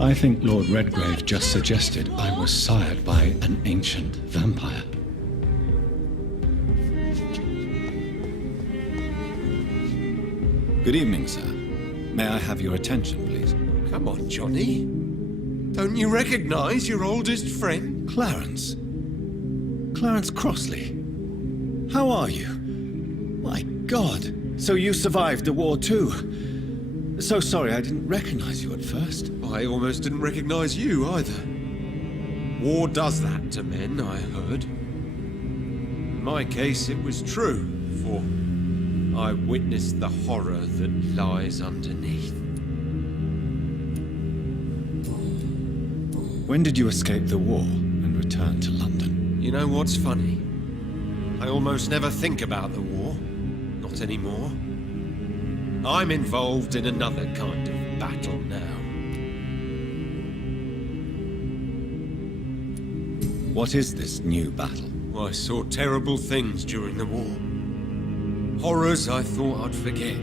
I think Lord Redgrave just suggested I was sired by an ancient vampire. Good evening, sir. May I have your attention, please? Come on, Johnny. Don't you recognize your oldest friend? Clarence. Clarence Crossley. How are you? My God. So you survived the war too. So sorry I didn't recognize you at first. I almost didn't recognize you either. War does that to men, I heard. In my case, it was true, for I witnessed the horror that lies underneath. When did you escape the war and return to London? You know what's funny? I almost never think about the war. Not anymore. I'm involved in another kind of battle now. What is this new battle? I saw terrible things during the war. Horrors I thought I'd forget.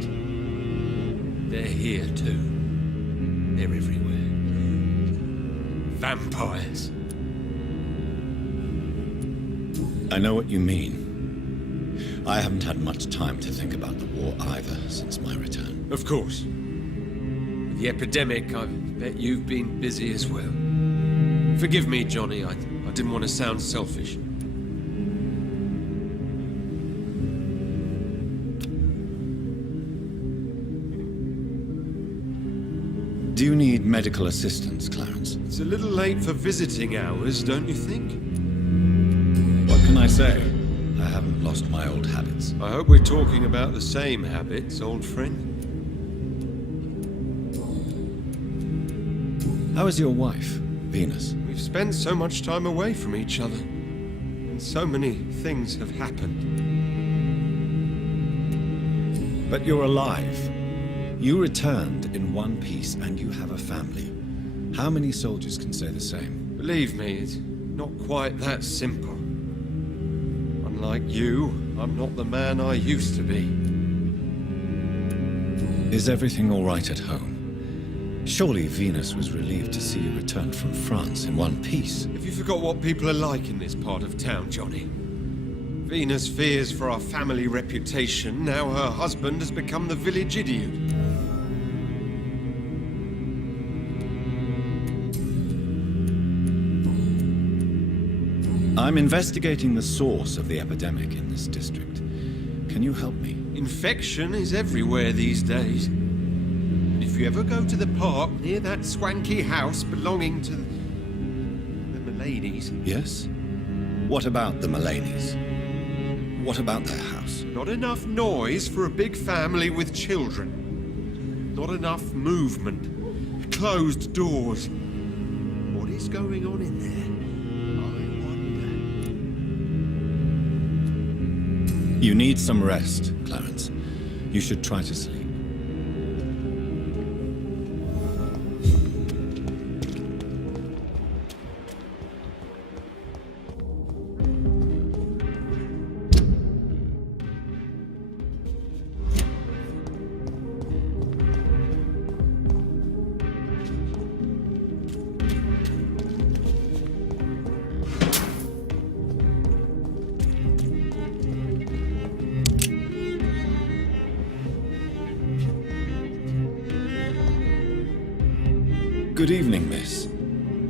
They're here too. They're everywhere. Vampires. I know what you mean. I haven't had much time to think about the war either since my return. Of course. With the epidemic, I bet you've been busy as well. Forgive me, Johnny, I didn't want to sound selfish. Do you need medical assistance, Clarence? It's a little late for visiting hours, don't you think? What can I say? I haven't lost my old habits. I hope we're talking about the same habits, old friend. How is your wife, Venus? We've spent so much time away from each other, and so many things have happened. But you're alive. You returned in one piece and you have a family. How many soldiers can say the same? Believe me, it's not quite that simple. Unlike you, I'm not the man I used to be. Is everything all right at home? Surely Venus was relieved to see you return from France in one piece. Have you forgot what people are like in this part of town, Johnny? Venus fears for our family reputation. Now her husband has become the village idiot. I'm investigating the source of the epidemic in this district. Can you help me? Infection is everywhere these days. And if you ever go to the park near that swanky house belonging to the Mullaneys... Yes? What about the Mullaneys? What about their house? Not enough noise for a big family with children. Not enough movement. Closed doors. What is going on in there? You need some rest, Clarence. You should try to sleep. Good evening, miss.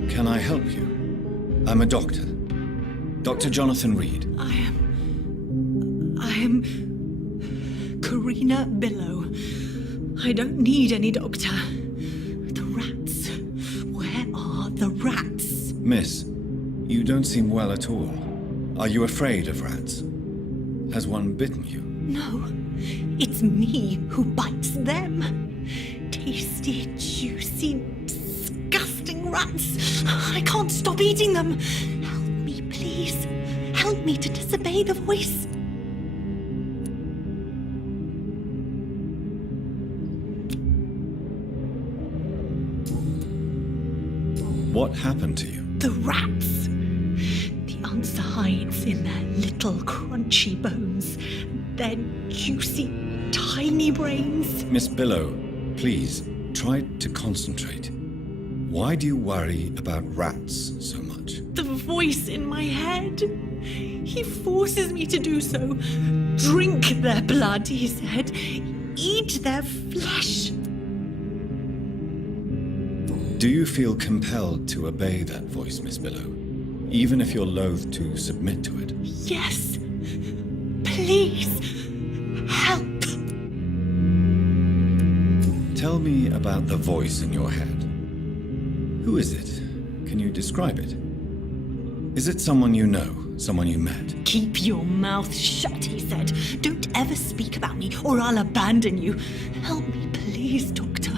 Can I help you? I'm a doctor. Dr. Jonathan Reid. I am Karina Billow. I don't need any doctor. The rats. Where are the rats? Miss, you don't seem well at all. Are you afraid of rats? Has one bitten you? No, it's me who bites them. Tasty, juicy, disgusting rats. I can't stop eating them. Help me, please. Help me to disobey the voice. What happened to you? The rats. The answer hides in their little crunchy bones, their juicy, tiny brains. Miss Billow, please, try to concentrate. Why do you worry about rats so much? The voice in my head. He forces me to do so. Drink their blood, he said. Eat their flesh. Do you feel compelled to obey that voice, Miss Billow? Even if you're loath to submit to it? Yes. Please. Help. Tell me about the voice in your head. Who is it? Can you describe it? Is it someone you know? Someone you met? Keep your mouth shut, he said. Don't ever speak about me, or I'll abandon you. Help me, please, Doctor.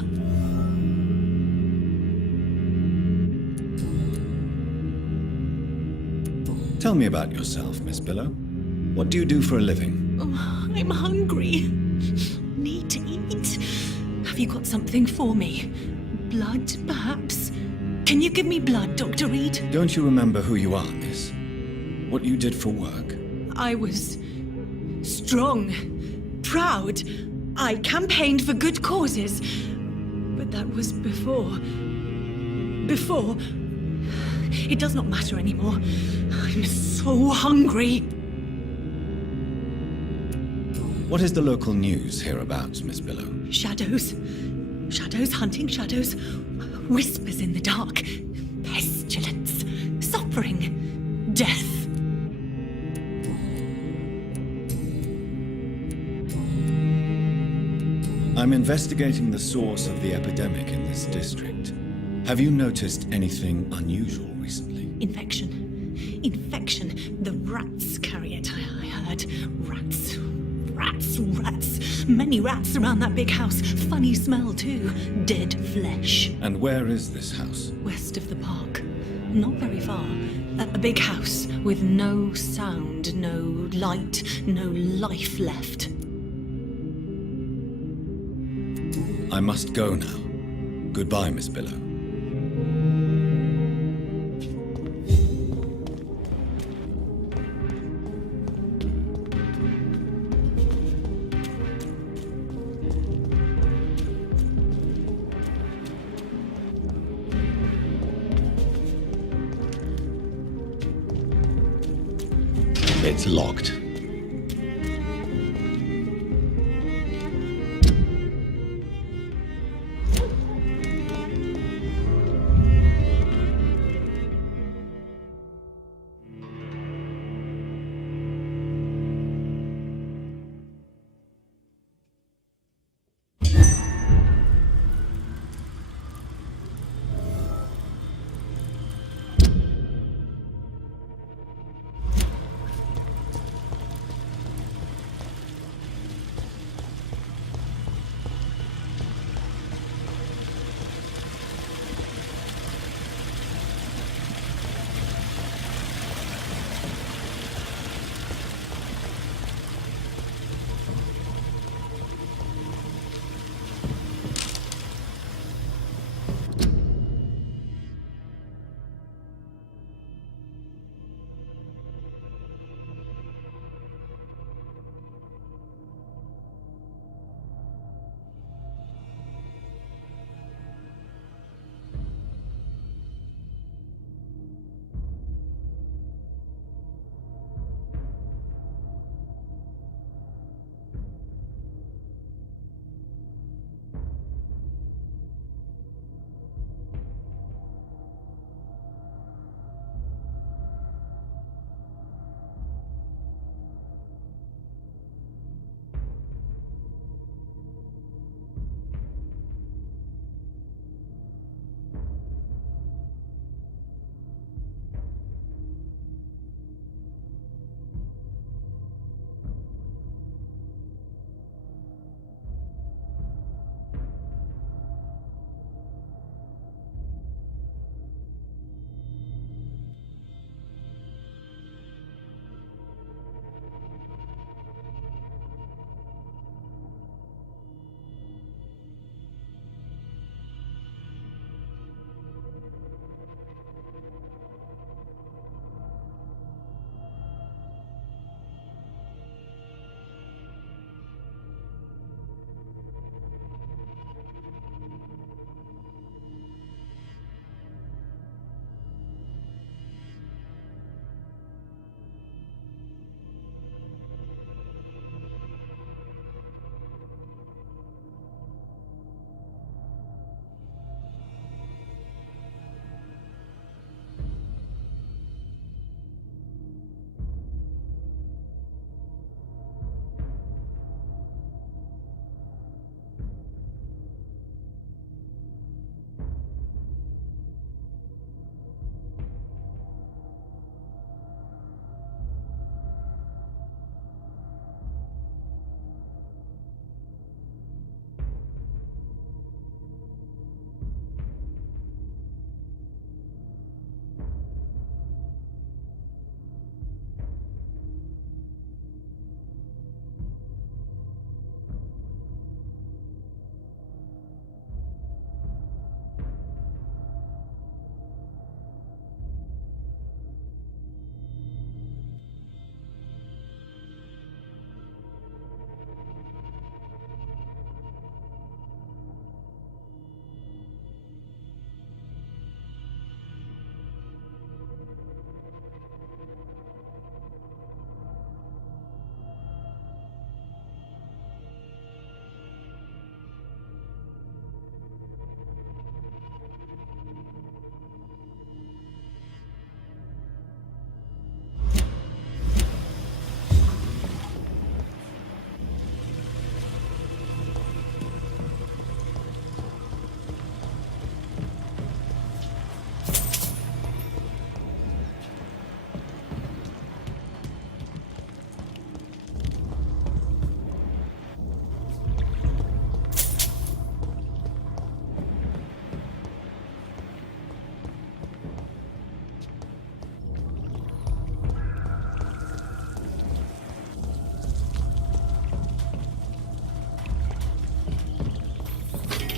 Tell me about yourself, Miss Billow. What do you do for a living? Oh, I'm hungry. Need to eat. Have you got something for me? Blood, perhaps? Can you give me blood, Dr. Reid? Don't you remember who you are, miss? What you did for work? I was strong, proud. I campaigned for good causes. But that was before. Before. It does not matter anymore. I'm so hungry. What is the local news hereabouts, Miss Billow? Shadows. Shadows hunting shadows. Whispers in the dark. Pestilence. Suffering. Death. I'm investigating the source of the epidemic in this district. Have you noticed anything unusual recently? Infection. Infection. The rats carry it, I heard. Rats. Rats. Rats. Many rats around that big house. Funny smell, too. Dead flesh. And where is this house? West of the park. Not very far. A big house with no sound, no light, no life left. I must go now. Goodbye, Miss Billow. It's locked.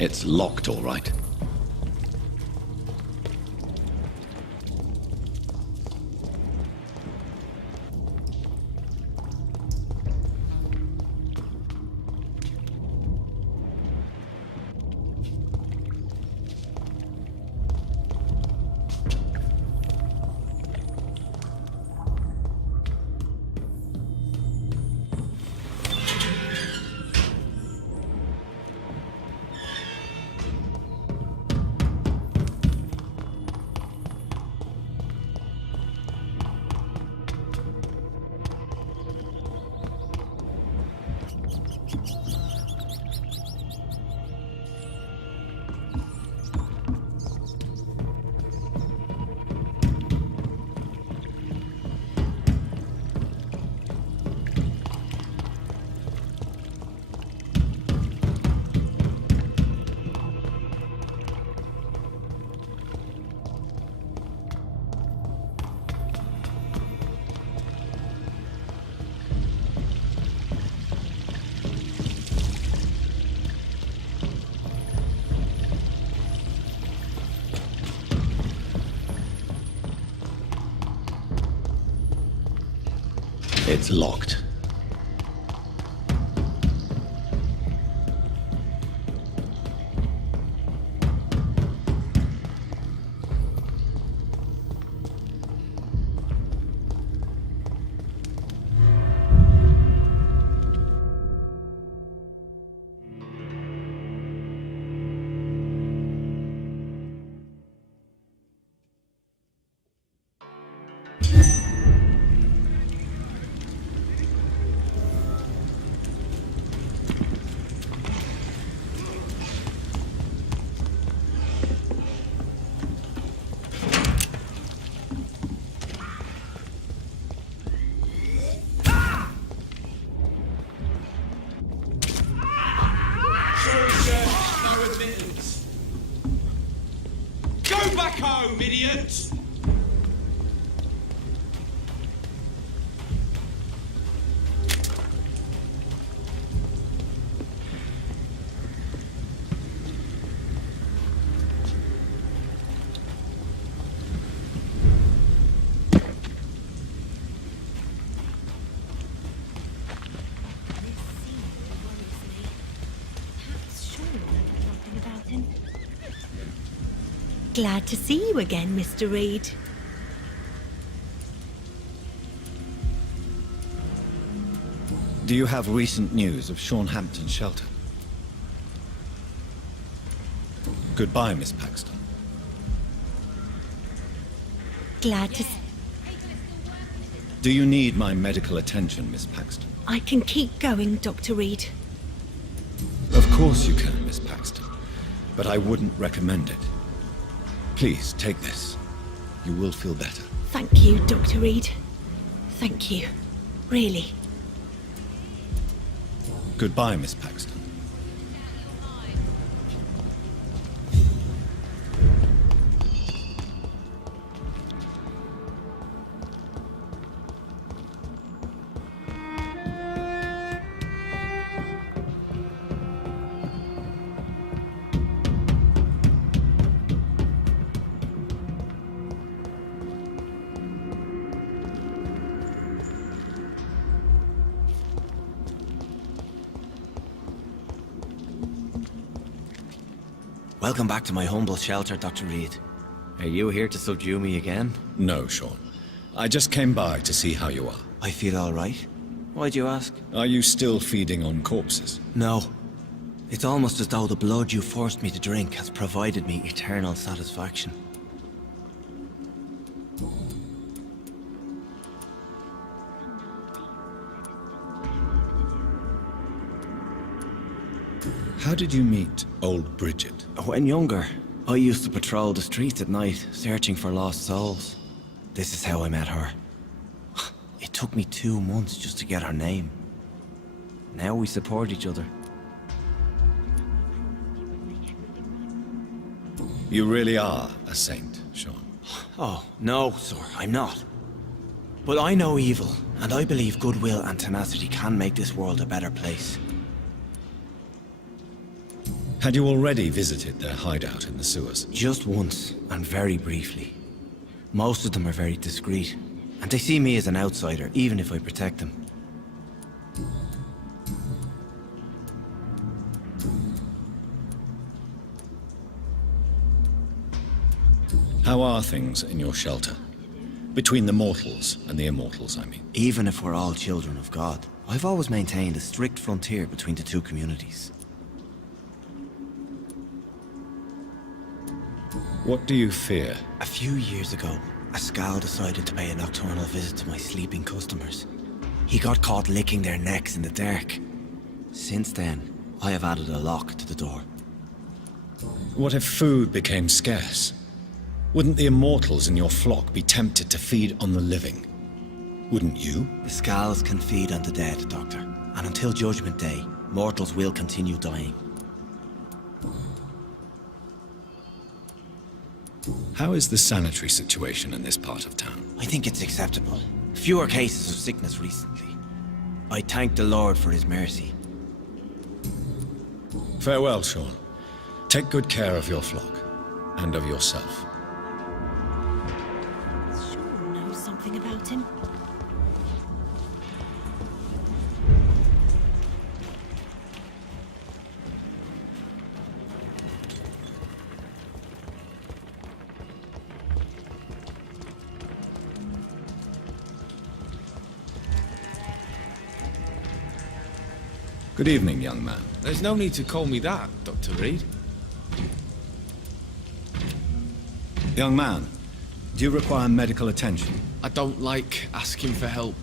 It's locked, all right. It's locked. Go back home, idiots! Glad to see you again, Mr. Reid. Do you have recent news of Sean Hampton's shelter? Goodbye, Miss Paxton. Glad to... Do you need my medical attention, Miss Paxton? I can keep going, Dr. Reid. Of course you can, Miss Paxton. But I wouldn't recommend it. Please, take this. You will feel better. Thank you, Dr. Reid. Thank you. Really. Goodbye, Miss Paxton. Welcome back to my humble shelter, Dr. Reid. Are you here to subdue me again? No, Sean. I just came by to see how you are. I feel all right. Why'd you ask? Are you still feeding on corpses? No. It's almost as though the blood you forced me to drink has provided me eternal satisfaction. How did you meet old Bridget? When younger, I used to patrol the streets at night, searching for lost souls. This is how I met her. It took me 2 months just to get her name. Now we support each other. You really are a saint, Sean. Oh, no, sir, I'm not. But I know evil, and I believe goodwill and tenacity can make this world a better place. Had you already visited their hideout in the sewers? Just once, and very briefly. Most of them are very discreet, and they see me as an outsider, even if I protect them. How are things in your shelter? Between the mortals and the immortals, I mean. Even if we're all children of God, I've always maintained a strict frontier between the two communities. What do you fear? A few years ago, a Skal decided to pay a nocturnal visit to my sleeping customers. He got caught licking their necks in the dark. Since then, I have added a lock to the door. What if food became scarce? Wouldn't the immortals in your flock be tempted to feed on the living? Wouldn't you? The Skals can feed on the dead, Doctor. And until Judgment Day, mortals will continue dying. How is the sanitary situation in this part of town? I think it's acceptable. Fewer cases of sickness recently. I thank the Lord for his mercy. Farewell, Sean. Take good care of your flock, and of yourself. Sean knows something about him. Good evening, young man. There's no need to call me that, Dr. Reid. Young man, do you require medical attention? I don't like asking for help,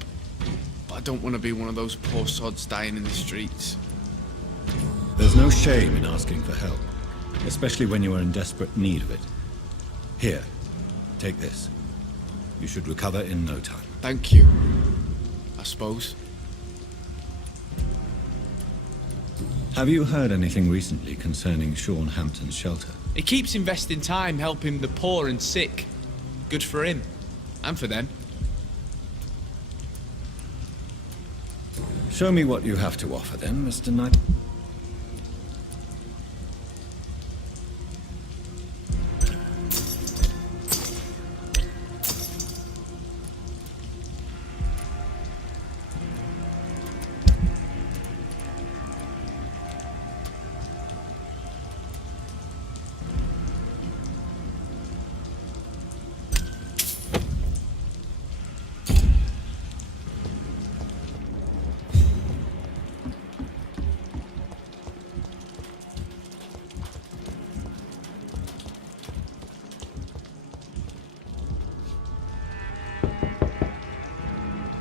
but I don't want to be one of those poor sods dying in the streets. There's no shame in asking for help, especially when you are in desperate need of it. Here, take this. You should recover in no time. Thank you, I suppose. Have you heard anything recently concerning Sean Hampton's shelter? He keeps investing time helping the poor and sick. Good for him, and for them. Show me what you have to offer then, Mr. Knight.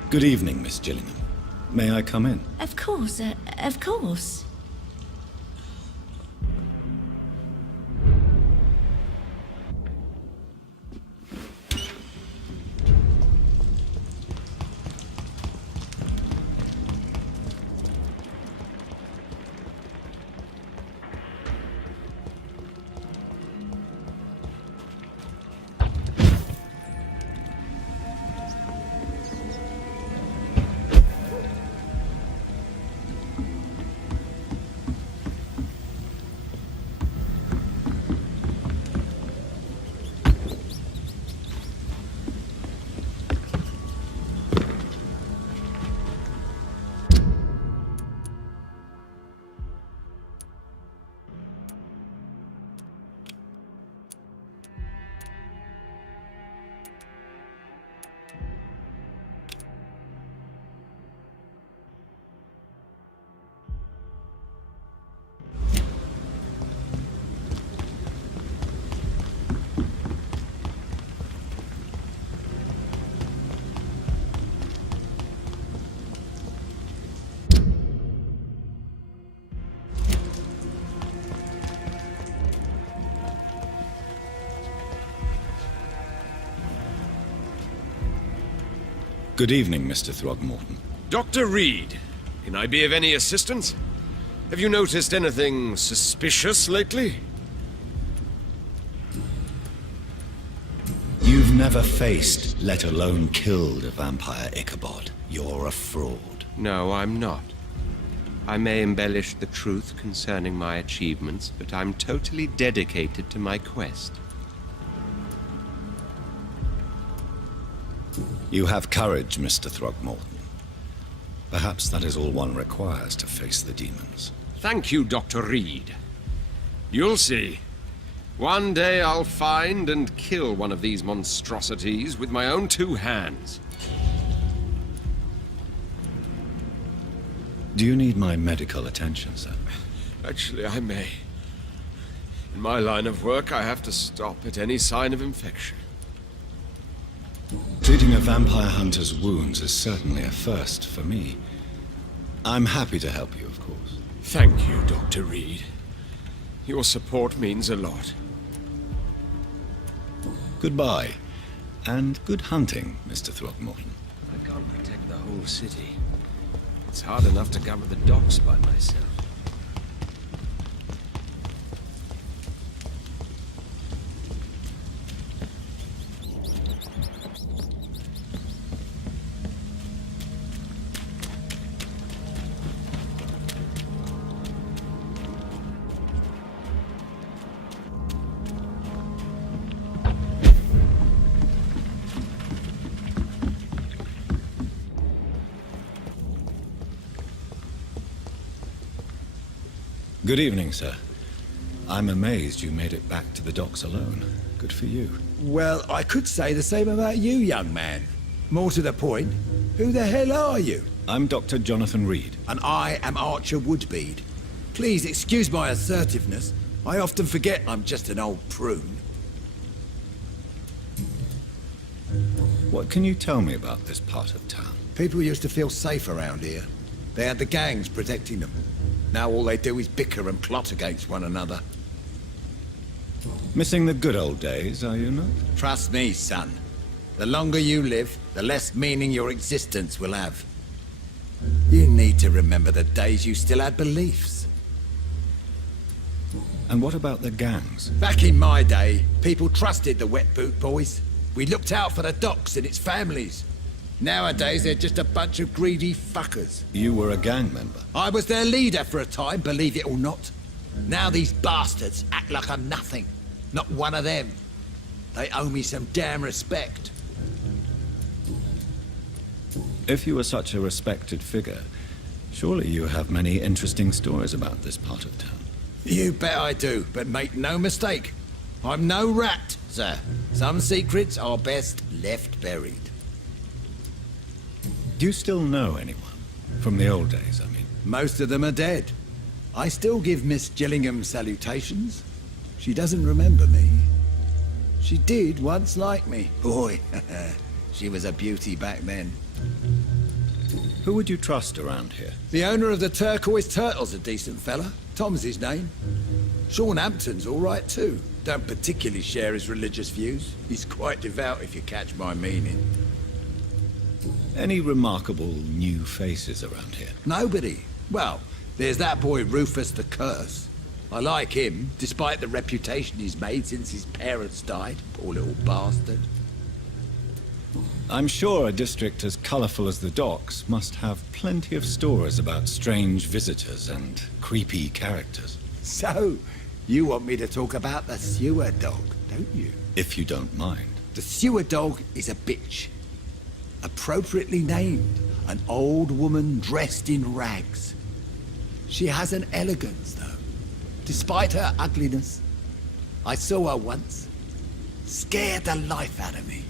Good evening, Miss Gillingham. May I come in? Of course, of course. Good evening, Mr. Throgmorton. Dr. Reid, can I be of any assistance? Have you noticed anything suspicious lately? You've never faced, let alone killed, a vampire Ichabod. You're a fraud. No, I'm not. I may embellish the truth concerning my achievements, but I'm totally dedicated to my quest. You have courage, Mr. Throgmorton. Perhaps that is all one requires to face the demons. Thank you, Dr. Reid. You'll see. One day I'll find and kill one of these monstrosities with my own 2 hands. Do you need my medical attention, sir? Actually, I may. In my line of work, I have to stop at any sign of infection. Treating a vampire hunter's wounds is certainly a first for me. I'm happy to help you, of course. Thank you, Dr. Reid. Your support means a lot. Goodbye, and good hunting, Mr. Throgmorton. I can't protect the whole city. It's hard enough to cover the docks by myself. Good evening, sir. I'm amazed you made it back to the docks alone. Good for you. Well, I could say the same about you, young man. More to the point, who the hell are you? I'm Dr. Jonathan Reid. And I am Archer Woodbead. Please excuse my assertiveness. I often forget I'm just an old prune. What can you tell me about this part of town? People used to feel safe around here. They had the gangs protecting them. Now all they do is bicker and plot against one another. Missing the good old days, are you not? Trust me, son. The longer you live, the less meaning your existence will have. You need to remember the days you still had beliefs. And what about the gangs? Back in my day, people trusted the wet boot boys. We looked out for the docks and its families. Nowadays, they're just a bunch of greedy fuckers. You were a gang member. I was their leader for a time, believe it or not. Now these bastards act like I'm nothing. Not one of them. They owe me some damn respect. If you were such a respected figure, surely you have many interesting stories about this part of town. You bet I do, but make no mistake. I'm no rat, sir. Some secrets are best left buried. Do you still know anyone? From the old days, I mean. Most of them are dead. I still give Miss Gillingham salutations. She doesn't remember me. She did once like me. Boy, she was a beauty back then. Who would you trust around here? The owner of the Turquoise Turtle's a decent fella. Tom's his name. Sean Hampton's all right too. Don't particularly share his religious views. He's quite devout if you catch my meaning. Any remarkable new faces around here? Nobody. Well, there's that boy Rufus the Curse. I like him, despite the reputation he's made since his parents died. Poor little bastard. I'm sure a district as colourful as the docks must have plenty of stories about strange visitors and creepy characters. So, you want me to talk about the sewer dog, don't you? If you don't mind. The sewer dog is a bitch. Appropriately named, an old woman dressed in rags. She has an elegance, though, despite her ugliness. I saw her once. Scared the life out of me.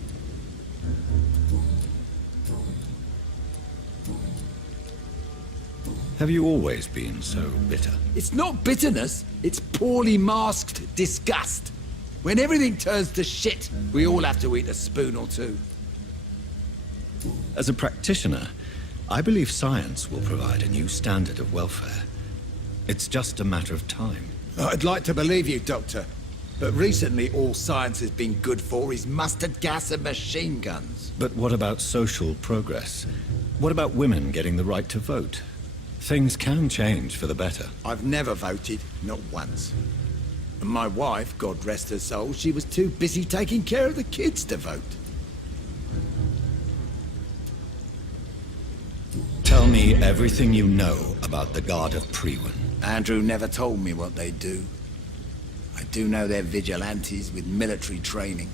Have you always been so bitter? It's not bitterness, it's poorly masked disgust. When everything turns to shit, we all have to eat a spoon or two. As a practitioner, I believe science will provide a new standard of welfare. It's just a matter of time. I'd like to believe you, Doctor. But recently all science has been good for is mustard gas and machine guns. But what about social progress? What about women getting the right to vote? Things can change for the better. I've never voted, not once. And my wife, God rest her soul, she was too busy taking care of the kids to vote. Tell me everything you know about the Guard of Priwen? Andrew never told me what they do. I do know they're vigilantes with military training.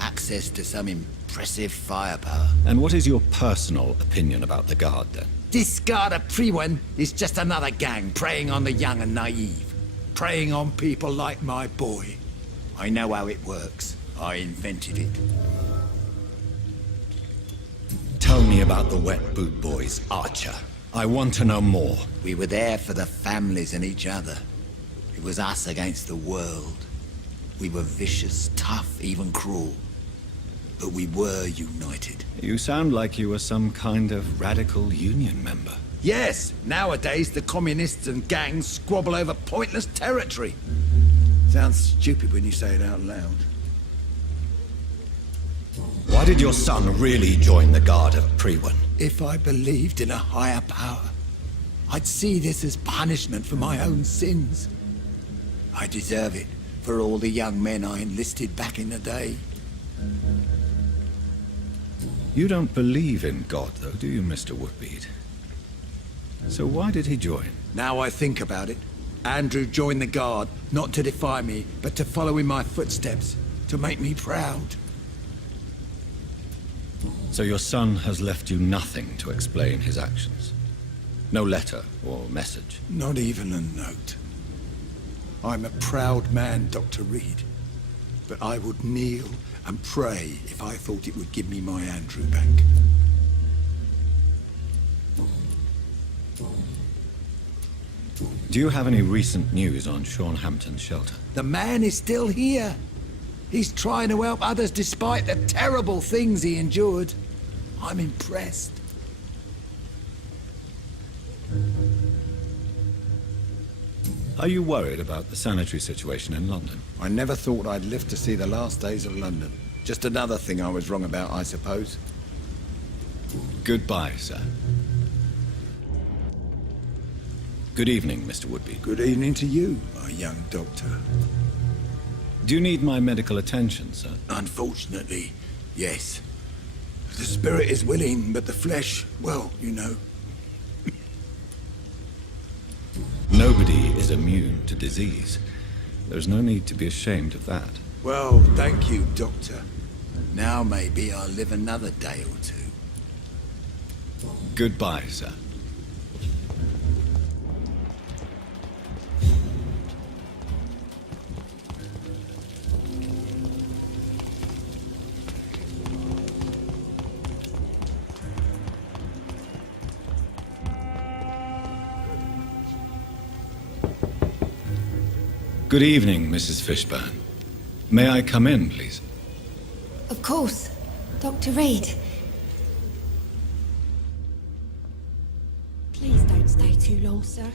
Access to some impressive firepower. And what is your personal opinion about the Guard, then? This Guard of Priwen is just another gang preying on the young and naive. Preying on people like my boy. I know how it works. I invented it. Tell me about the Wet Boot Boys, Archer. I want to know more. We were there for the families and each other. It was us against the world. We were vicious, tough, even cruel. But we were united. You sound like you were some kind of radical union member. Yes, nowadays the communists and gangs squabble over pointless territory. Sounds stupid when you say it out loud. Why did your son really join the Guard of Priwen? If I believed in a higher power, I'd see this as punishment for my own sins. I deserve it for all the young men I enlisted back in the day. You don't believe in God, though, do you, Mr. Woodbead? So why did he join? Now I think about it, Andrew joined the Guard, not to defy me, but to follow in my footsteps, to make me proud. So your son has left you nothing to explain his actions? No letter or message? Not even a note. I'm a proud man, Dr. Reid. But I would kneel and pray if I thought it would give me my Andrew back. Do you have any recent news on Sean Hampton's shelter? The man is still here. He's trying to help others despite the terrible things he endured. I'm impressed. Are you worried about the sanitary situation in London? I never thought I'd live to see the last days of London. Just another thing I was wrong about, I suppose. Goodbye, sir. Good evening, Mr. Woodbead. Good evening to you, my young doctor. Do you need my medical attention, sir? Unfortunately, yes. The spirit is willing, but the flesh, well, you know. Nobody is immune to disease. There's no need to be ashamed of that. Well, thank you, Doctor. Now maybe I'll live another day or two. Goodbye, sir. Good evening, Mrs. Fishburne. May I come in, please? Of course. Dr. Reid. Please don't stay too long, sir.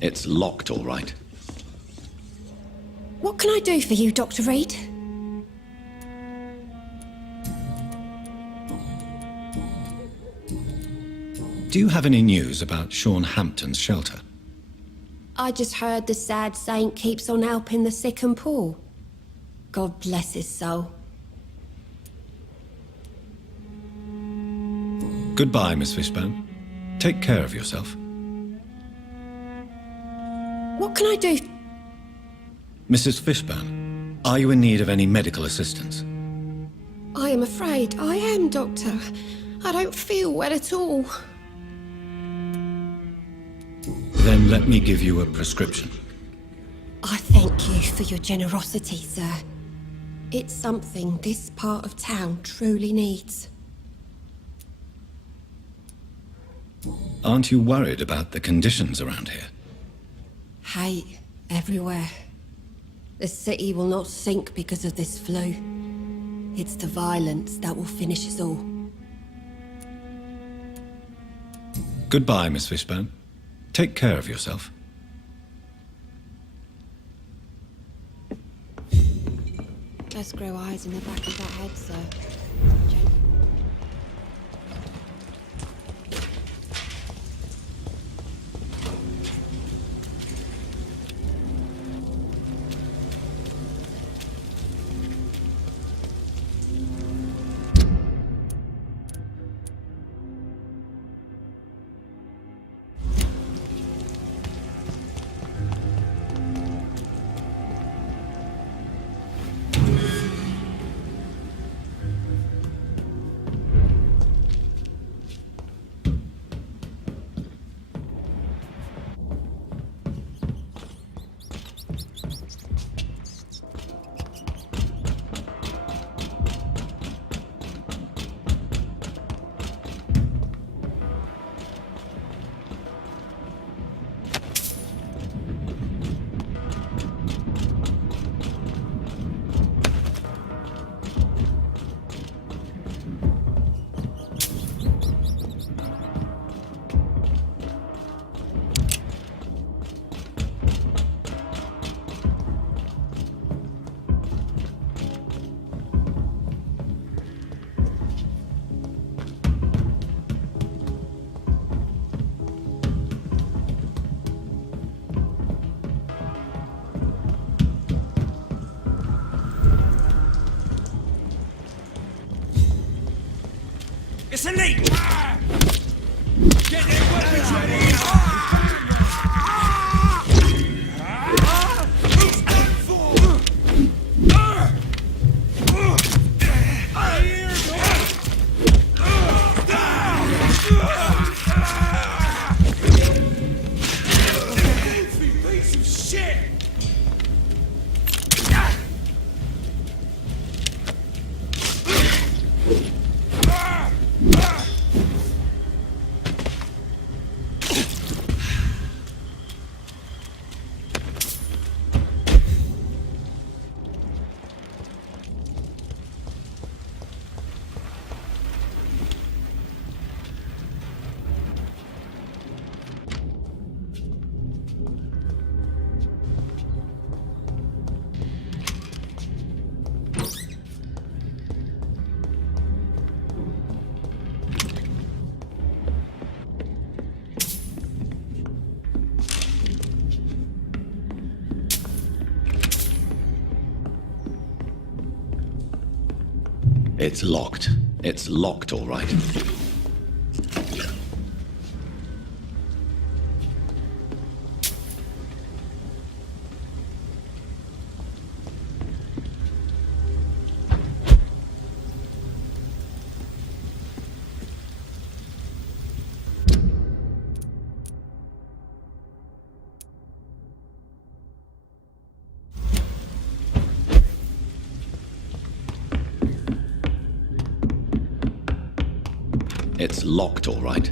It's locked, all right. What can I do for you, Dr. Reid? Do you have any news about Sean Hampton's shelter? I just heard the sad saint keeps on helping the sick and poor. God bless his soul. Goodbye, Miss Fishburne. Take care of yourself. What can I do? Mrs. Fishburne, are you in need of any medical assistance? I am afraid I am, Doctor. I don't feel well at all. Then let me give you a prescription. I thank you for your generosity, sir. It's something this part of town truly needs. Aren't you worried about the conditions around here? Hate everywhere. The city will not sink because of this flu. It's the violence that will finish us all. Goodbye, Miss Fishburne. Take care of yourself. Just grow eyes in the back of that head, sir. to leap! Get their weapons ready! Piece of shit! It's locked. It's locked, all right. It's locked, all right.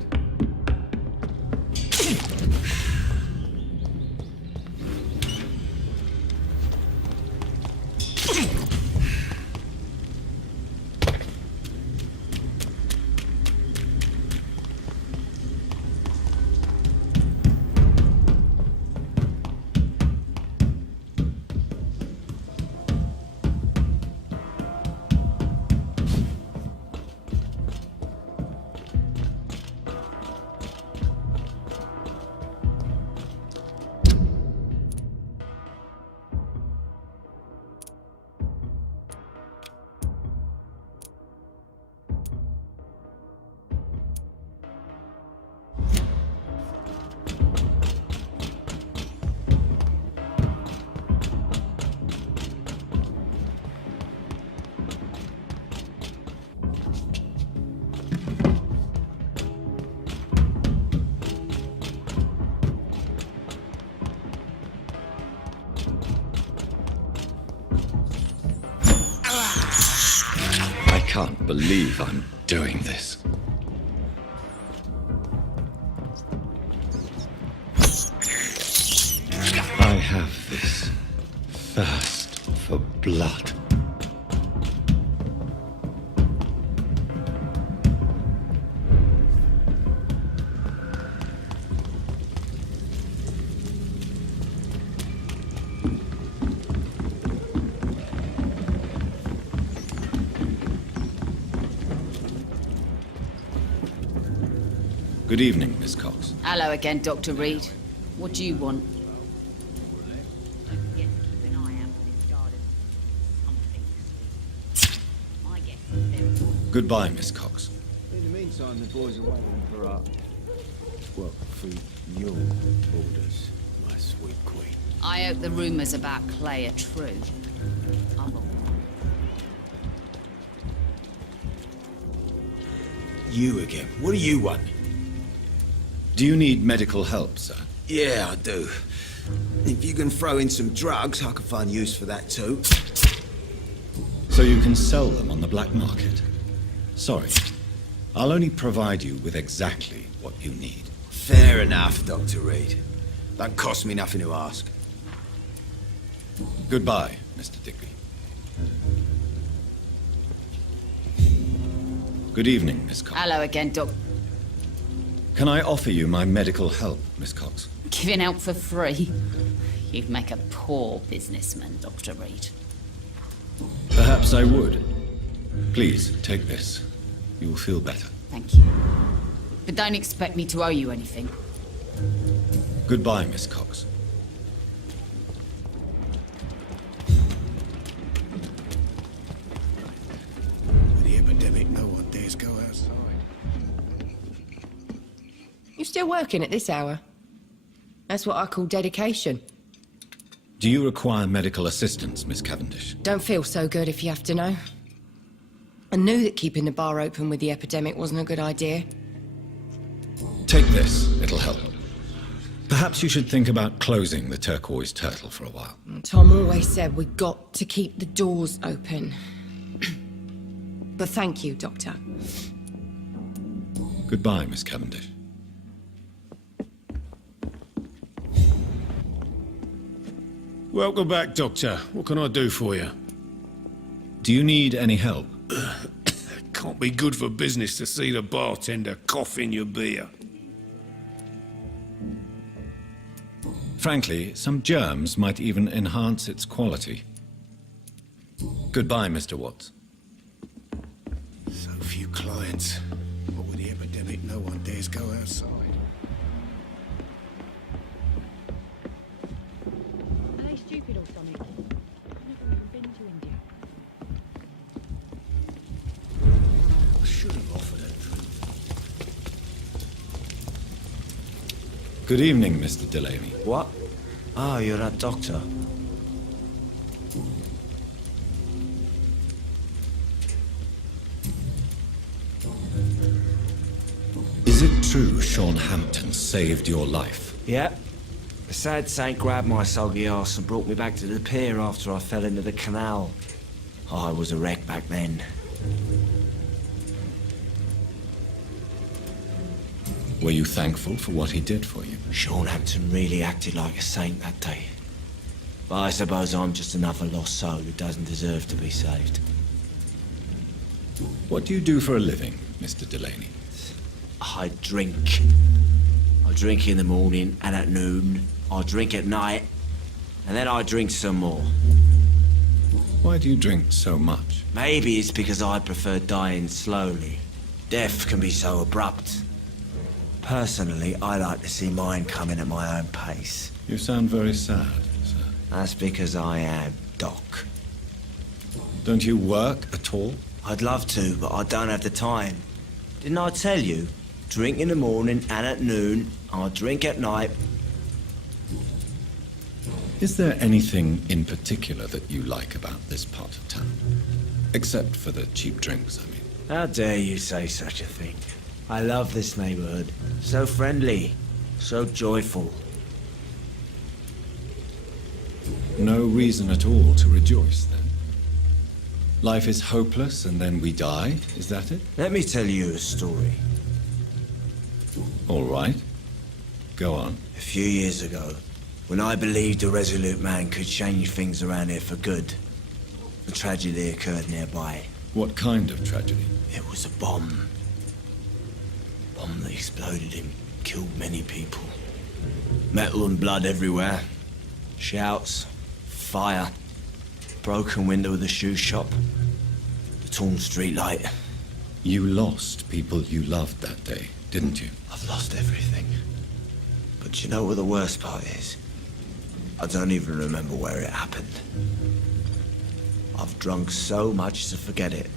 I can't believe I'm doing this. I have this thirst for blood. Good evening, Miss Cox. Hello again, Dr. Reid. What do you want? Goodbye, Miss Cox. In the meantime, the boys are waiting for well, for your orders, my sweet queen. I hope the rumours about Clay are true. You again. What do you want? Do you need medical help, sir? Yeah, I do. If you can throw in some drugs, I can find use for that too. So you can sell them on the black market? Sorry. I'll only provide you with exactly what you need. Fair enough, Dr. Reid. Don't cost me nothing to ask. Goodbye, Mr. Digby. Good evening, Miss Cox. Hello again, Doc. Can I offer you my medical help, Miss Cox? Giving out for free? You'd make a poor businessman, Dr. Reid. Perhaps I would. Please, take this. You will feel better. Thank you. But don't expect me to owe you anything. Goodbye, Miss Cox. With the epidemic, no one dares go outside. still working at this hour? That's what I call dedication. Do you require medical assistance, Miss Cavendish? Don't feel so good if you have to know. I knew that keeping the bar open with the epidemic wasn't a good idea. Take this, it'll help. Perhaps you should think about closing the turquoise turtle for a while. Tom always said we got to keep the doors open. But thank you, Doctor. Goodbye, Miss Cavendish. Welcome back, Doctor. What can I do for you? Do you need any help? Can't be good for business to see the bartender cough in your beer. Frankly, some germs might even enhance its quality. Goodbye, Mr. Watts. So few clients. What with the epidemic, no one dares go outside. Are they stupid or something? I've never even been to India. I should have offered a drink. Good evening, Mr. Delaney. What? Oh, you're that doctor. Is it true Sean Hampton saved your life? Yep. The sad saint grabbed my soggy ass and brought me back to the pier after I fell into the canal. I was a wreck back then. Were you thankful for what he did for you? Sean Hampton really acted like a saint that day. But I suppose I'm just another lost soul who doesn't deserve to be saved. What do you do for a living, Mr. Delaney? I drink. I drink in the morning and at noon. I drink at night. And then I drink some more. Why do you drink so much? Maybe it's because I prefer dying slowly. Death can be so abrupt. Personally, I like to see mine coming at my own pace. You sound very sad, sir. That's because I am Doc. Don't you work at all? I'd love to, but I don't have the time. Didn't I tell you? Drink in the morning and at noon. I drink at night. Is there anything in particular that you like about this part of town? Except for the cheap drinks, I mean. How dare you say such a thing? I love this neighborhood. So friendly. So joyful. No reason at all to rejoice, then? Life is hopeless and then we die, is that it? Let me tell you a story. All right. Go on. A few years ago, when I believed a resolute man could change things around here for good, a tragedy occurred nearby. What kind of tragedy? It was a bomb. Bomb that exploded and killed many people. Metal and blood everywhere. Shouts, fire, broken window of the shoe shop, the torn street light. You lost people you loved that day, didn't you? I've lost everything. But you know what the worst part is? I don't even remember where it happened. I've drunk so much to forget it.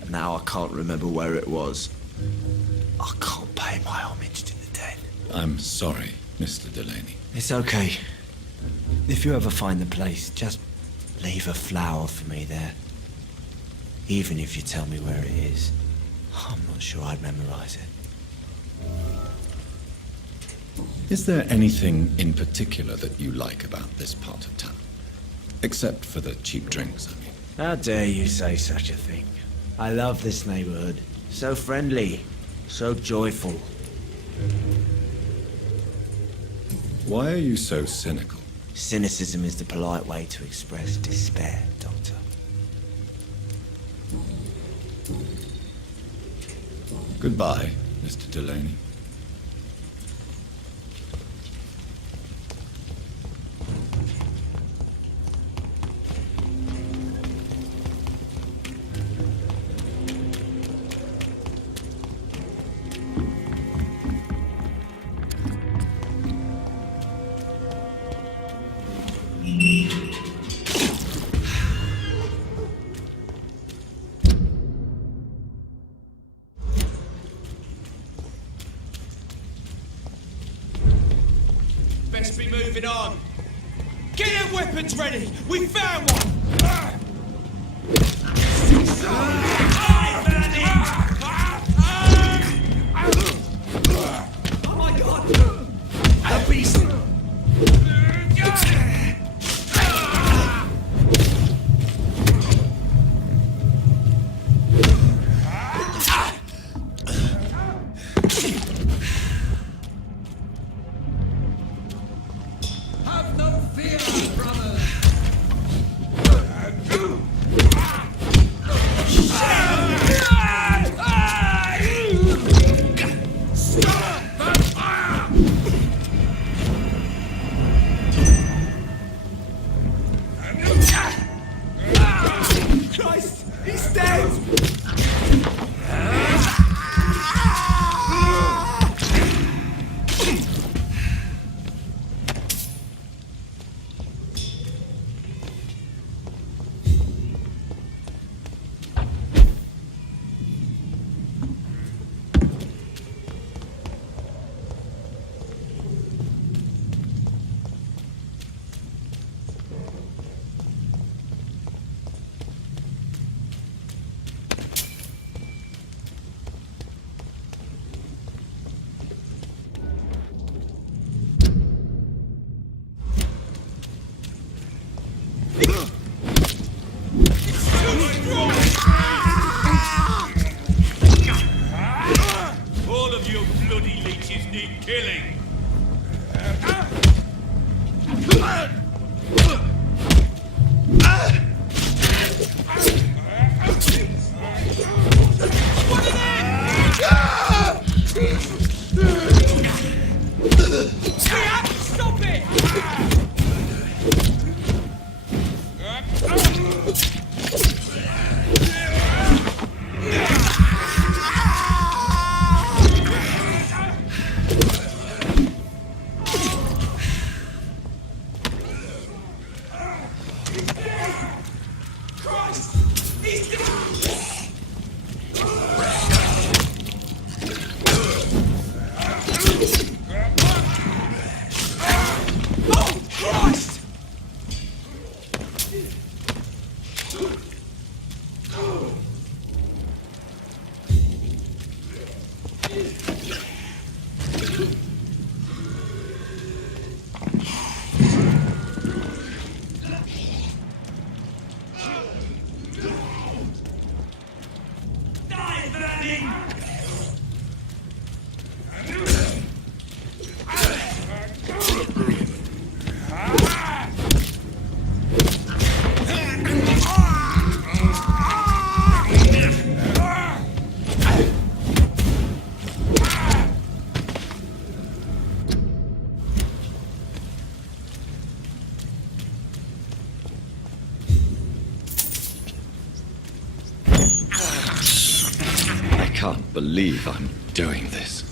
And now I can't remember where it was. I can't pay my homage to the dead. I'm sorry, Mr. Delaney. It's okay. If you ever find the place, just leave a flower for me there. Even if you tell me where it is. I'm not sure I'd memorize it. Is there anything in particular that you like about this part of town? Except for the cheap drinks, I mean. How dare you say such a thing? I love this neighborhood. So friendly. So joyful. Why are you so cynical? Cynicism is the polite way to express despair, Doctor. Goodbye, Mr. Delaney. best be moving on. Get your weapons ready! We found one! Oh my god! A beast! Have no fear, brother. Christ! He's dead! All of you bloody leeches need killing. Stop it! I can't believe I'm doing this.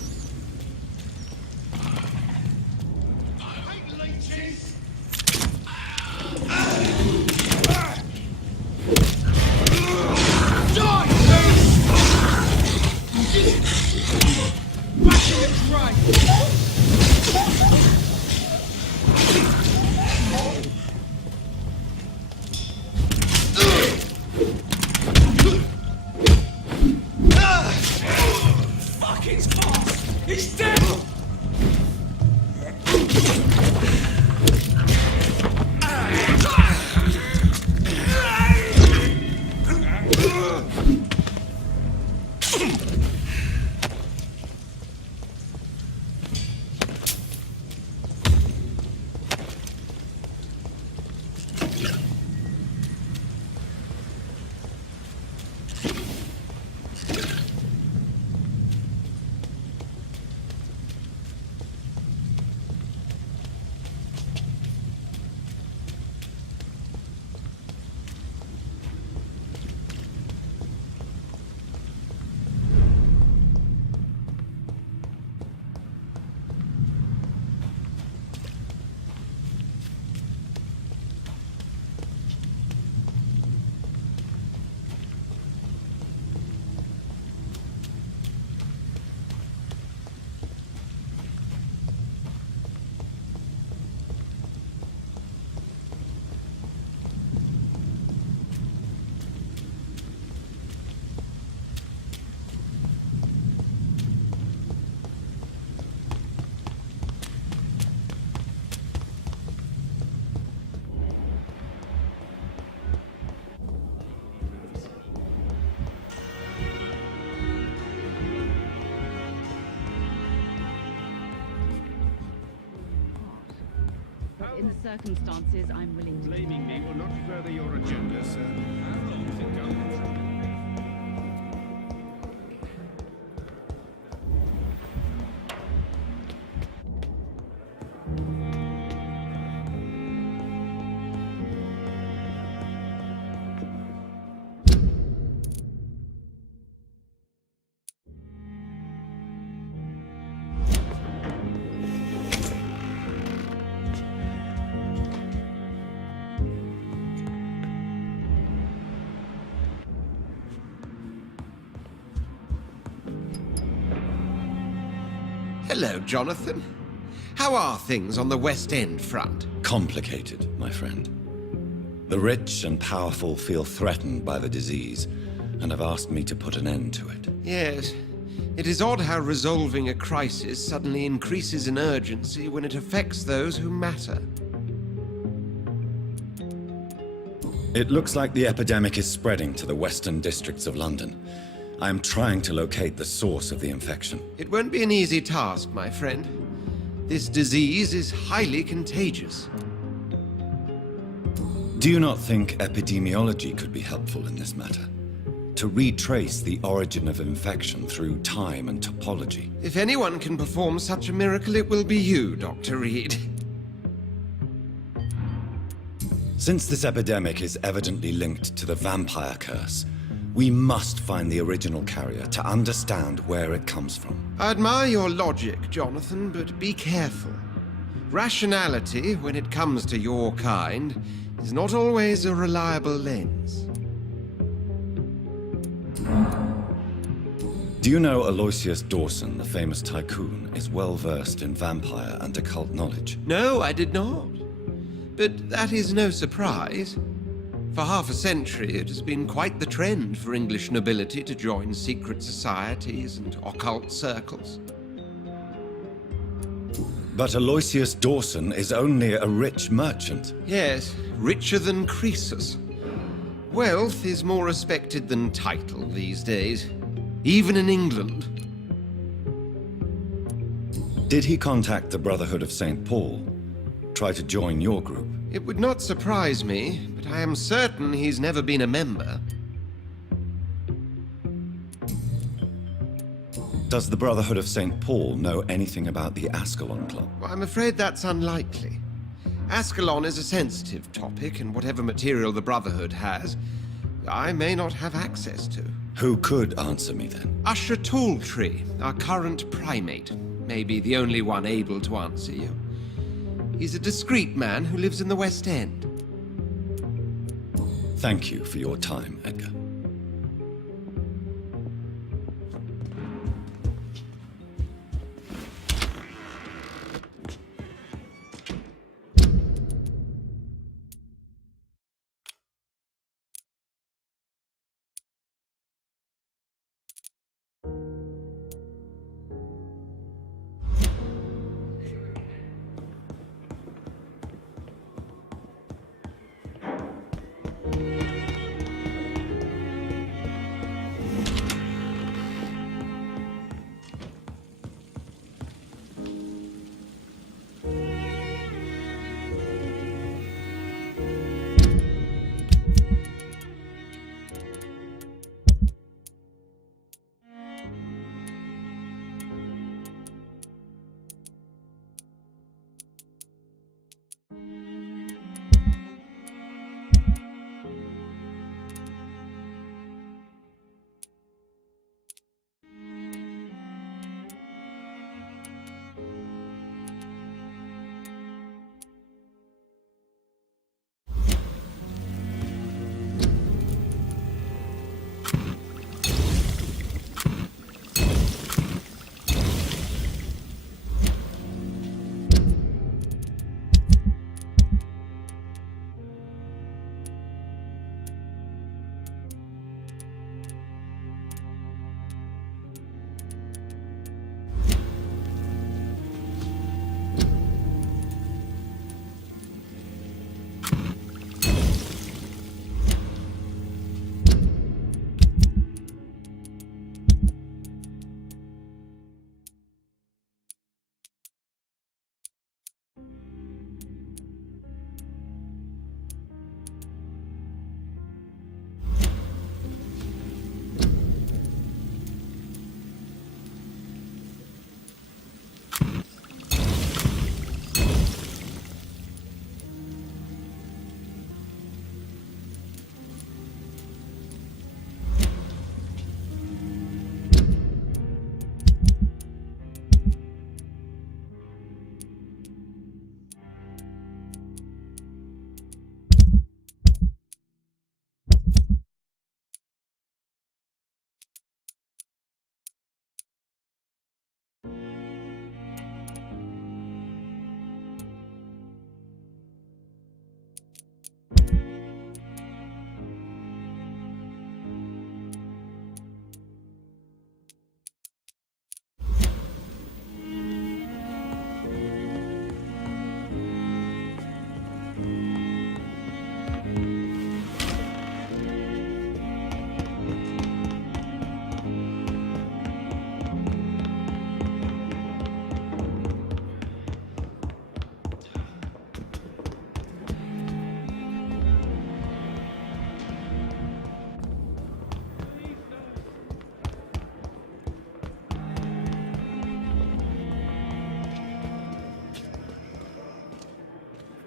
Fuck, it's fine! In the circumstances, I'm willing to... Blaming me will not further your agenda, sir. I don't think I'll contribute. Hello, Jonathan. How are things on the West End front? Complicated, my friend. The rich and powerful feel threatened by the disease, and have asked me to put an end to it. Yes. It is odd how resolving a crisis suddenly increases in urgency when it affects those who matter. It looks like the epidemic is spreading to the western districts of London. I am trying to locate the source of the infection. It won't be an easy task, my friend. This disease is highly contagious. Do you not think epidemiology could be helpful in this matter? To retrace the origin of infection through time and topology? If anyone can perform such a miracle, it will be you, Dr. Reid. Since this epidemic is evidently linked to the vampire curse, we must find the original carrier to understand where it comes from. I admire your logic, Jonathan, but be careful. Rationality, when it comes to your kind, is not always a reliable lens. Do you know Aloysius Dawson, the famous tycoon, is well versed in vampire and occult knowledge? No, I did not. But that is no surprise. For half a century, it has been quite the trend for English nobility to join secret societies and occult circles. But Aloysius Dawson is only a rich merchant. Yes, richer than Croesus. Wealth is more respected than title these days, even in England. Did he contact the Brotherhood of St. Paul? Try to join your group? It would not surprise me, but I am certain he's never been a member. Does the Brotherhood of St. Paul know anything about the Ascalon Club? Well, I'm afraid that's unlikely. Ascalon is a sensitive topic, and whatever material the Brotherhood has, I may not have access to. Who could answer me then? Usher Talltree, our current primate, may be the only one able to answer you. He's a discreet man who lives in the West End. Thank you for your time, Edgar.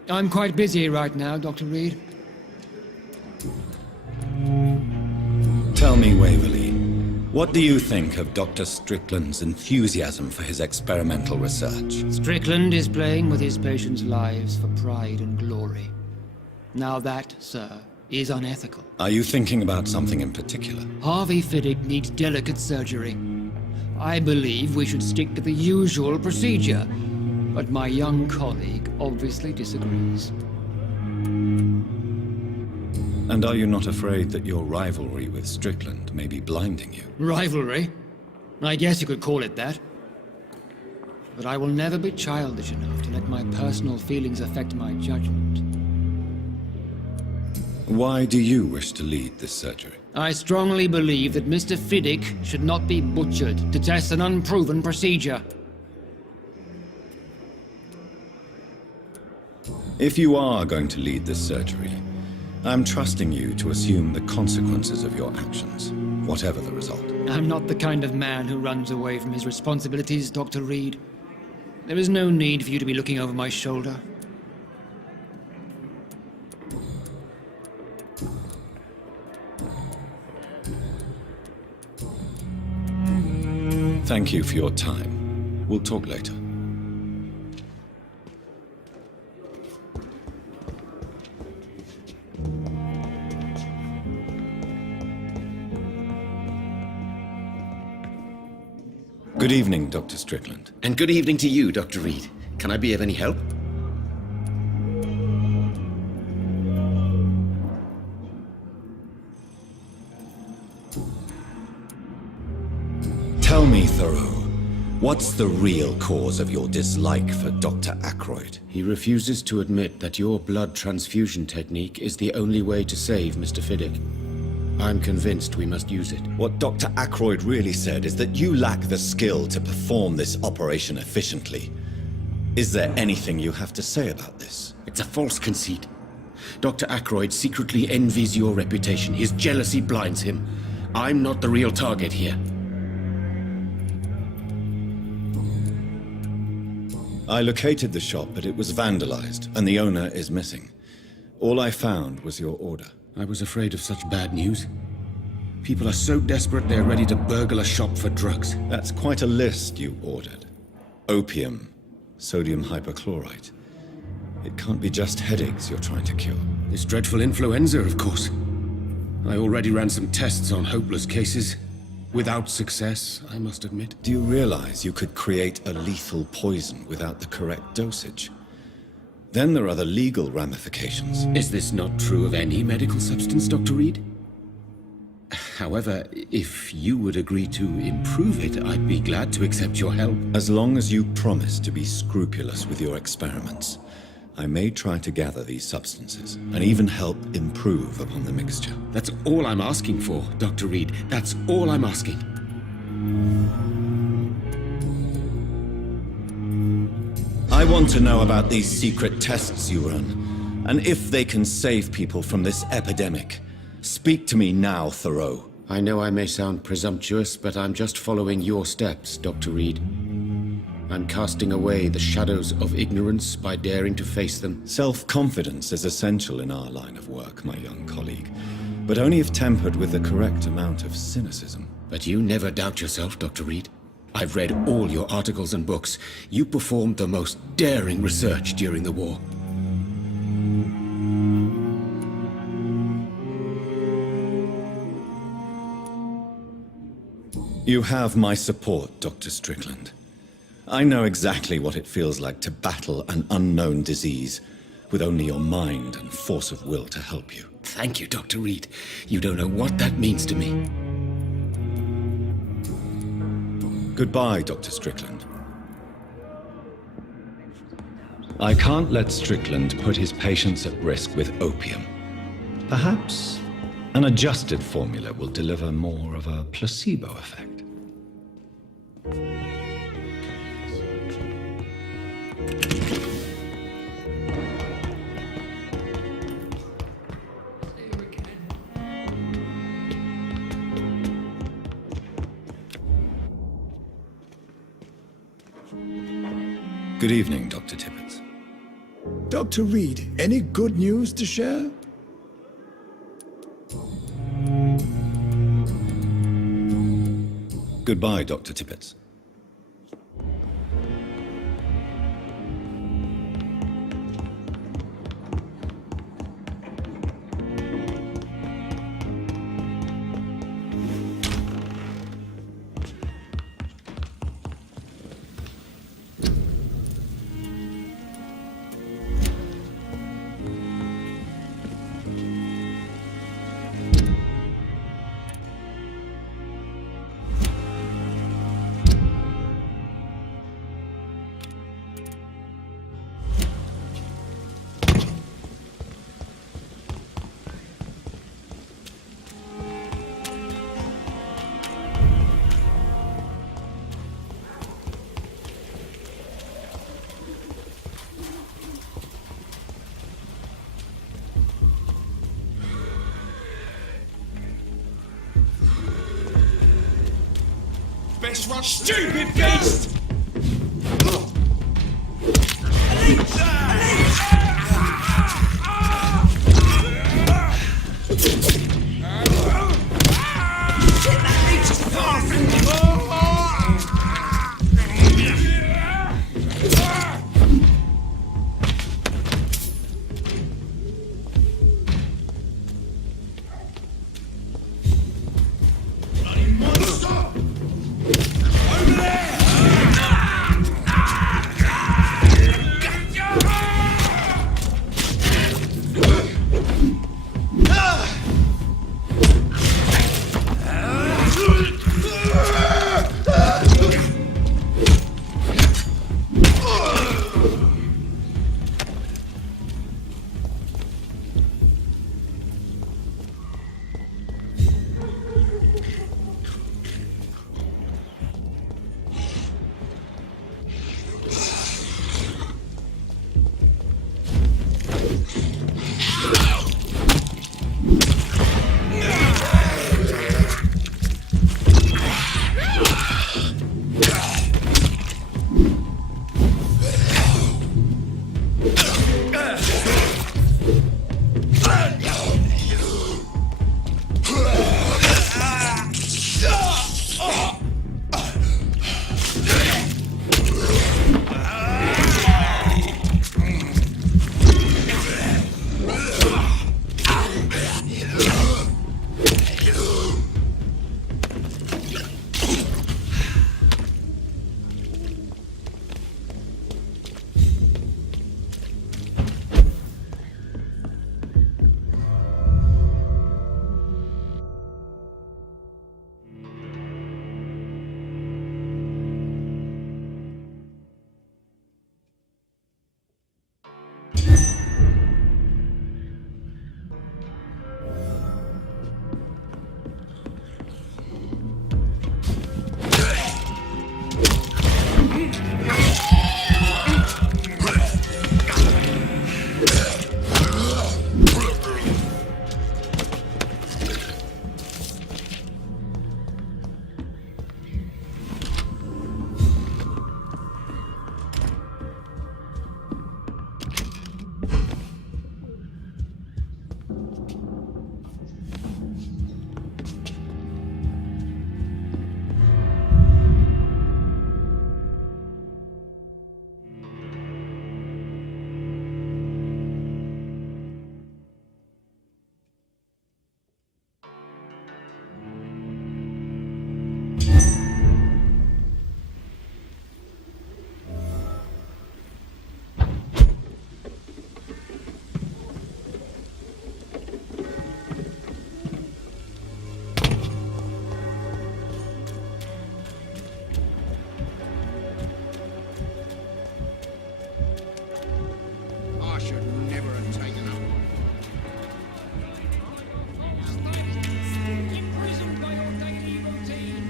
I'm quite busy right now, Dr. Reid. Tell me, Waverley, what do you think of Dr. Strickland's enthusiasm for his experimental research? Strickland is playing with his patients' lives for pride and glory. Now that, sir, is unethical. Are you thinking about something in particular? Harvey Fiddick needs delicate surgery. I believe we should stick to the usual procedure, but my young colleague obviously disagrees. And are you not afraid that your rivalry with Strickland may be blinding you? Rivalry? I guess you could call it that. But I will never be childish enough to let my personal feelings affect my judgment. Why do you wish to lead this surgery? I strongly believe that Mr. Fiddick should not be butchered to test an unproven procedure. If you are going to lead this surgery, I'm trusting you to assume the consequences of your actions, whatever the result. I'm not the kind of man who runs away from his responsibilities, Dr. Reid. There is no need for you to be looking over my shoulder. Thank you for your time. We'll talk later. Good evening, Dr. Strickland. And good evening to you, Dr. Reid. Can I be of any help? Tell me, Thoreau, what's the real cause of your dislike for Dr. Ackroyd? He refuses to admit that your blood transfusion technique is the only way to save Mr. Fiddick. I'm convinced we must use it. What Dr. Ackroyd really said is that you lack the skill to perform this operation efficiently. Is there anything you have to say about this? It's a false conceit. Dr. Ackroyd secretly envies your reputation. His jealousy blinds him. I'm not the real target here. I located the shop, but it was vandalized, and the owner is missing. All I found was your order. I was afraid of such bad news. People are so desperate they're ready to burgle a shop for drugs. That's quite a list you ordered. Opium, sodium hypochlorite. It can't be just headaches you're trying to cure. This dreadful influenza, of course. I already ran some tests on hopeless cases. Without success, I must admit. Do you realize you could create a lethal poison without the correct dosage? Then there are the legal ramifications. Is this not true of any medical substance, Dr. Reid? However, if you would agree to improve it, I'd be glad to accept your help. As long as you promise to be scrupulous with your experiments, I may try to gather these substances, and even help improve upon the mixture. That's all I'm asking for, Dr. Reid. That's all I'm asking. I want to know about these secret tests you run, and if they can save people from this epidemic. Speak to me now, Thoreau. I know I may sound presumptuous, but I'm just following your steps, Dr. Reid. I'm casting away the shadows of ignorance by daring to face them. Self-confidence is essential in our line of work, my young colleague, but only if tempered with the correct amount of cynicism. But you never doubt yourself, Dr. Reid. I've read all your articles and books. You performed the most daring research during the war. You have my support, Dr. Strickland. I know exactly what it feels like to battle an unknown disease with only your mind and force of will to help you. Thank you, Dr. Reid. You don't know what that means to me. Goodbye, Dr. Strickland. I can't let Strickland put his patients at risk with opium. Perhaps an adjusted formula will deliver more of a placebo effect. Good evening, Dr. Tibbets. Dr. Reid, any good news to share? Goodbye, Dr. Tippett. Best run, stupid beast!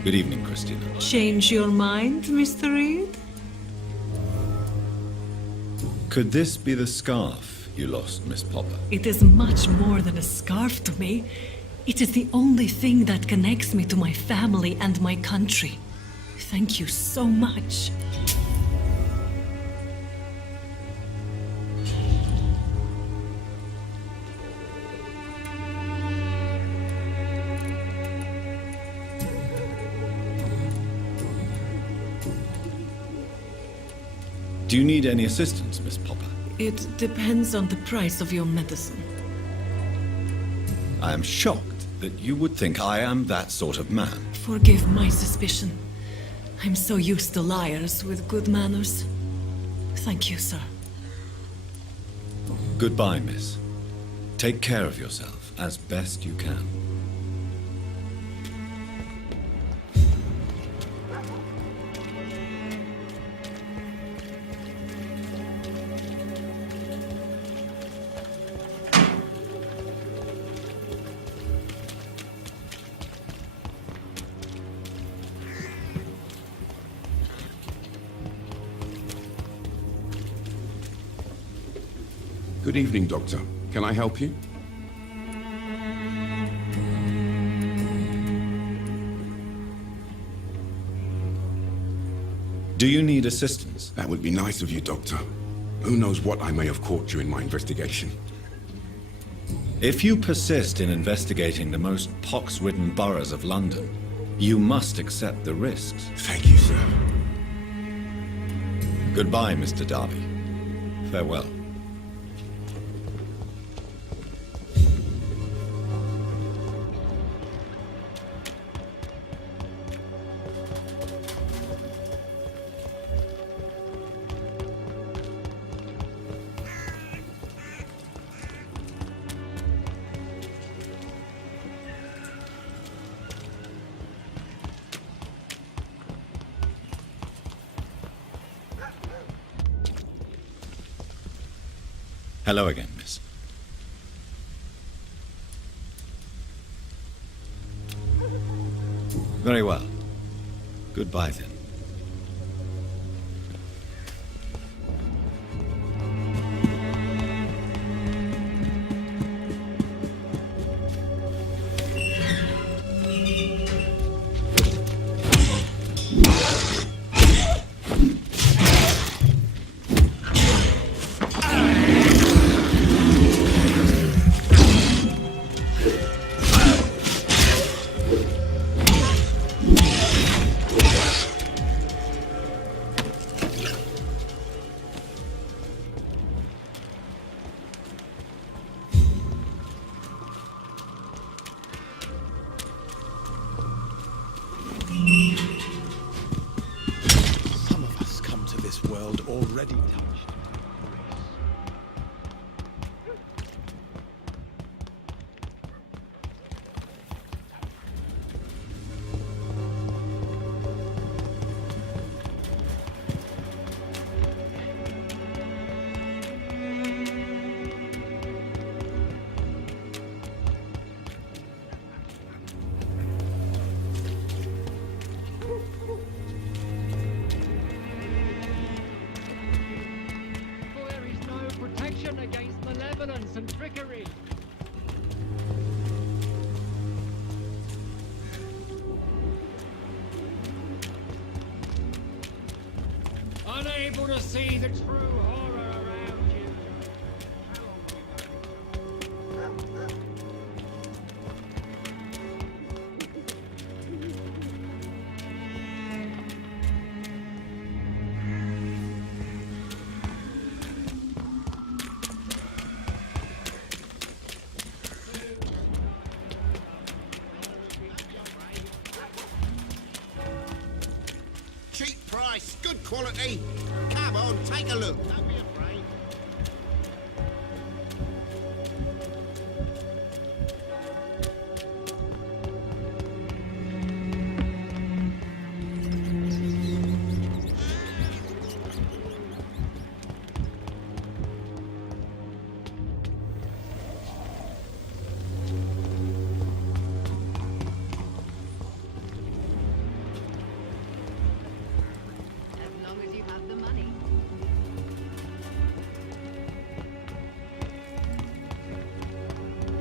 Good evening, Christina. Change your mind, Mr. Reid? Could this be the scarf you lost, Miss Popper? It is much more than a scarf to me. It is the only thing that connects me to my family and my country. Thank you so much. Do you need any assistance, Miss Popper? It depends on the price of your medicine. I am shocked that you would think I am that sort of man. Forgive my suspicion. I'm so used to liars with good manners. Thank you, sir. Goodbye, miss. Take care of yourself as best you can. Good evening, Doctor. Can I help you? Do you need assistance? That would be nice of you, Doctor. Who knows what I may have caught you in my investigation. If you persist in investigating the most pox-ridden boroughs of London, you must accept the risks. Thank you, sir. Goodbye, Mr. Darby. Farewell. Hello again, miss. Very well. Goodbye, then. Some of us come to this world already touched. There is no protection against malevolence and trickery. Unable to see the true horror around you. Cheap price, good quality. Come on, take a look. Don't be afraid. As long as you have the money.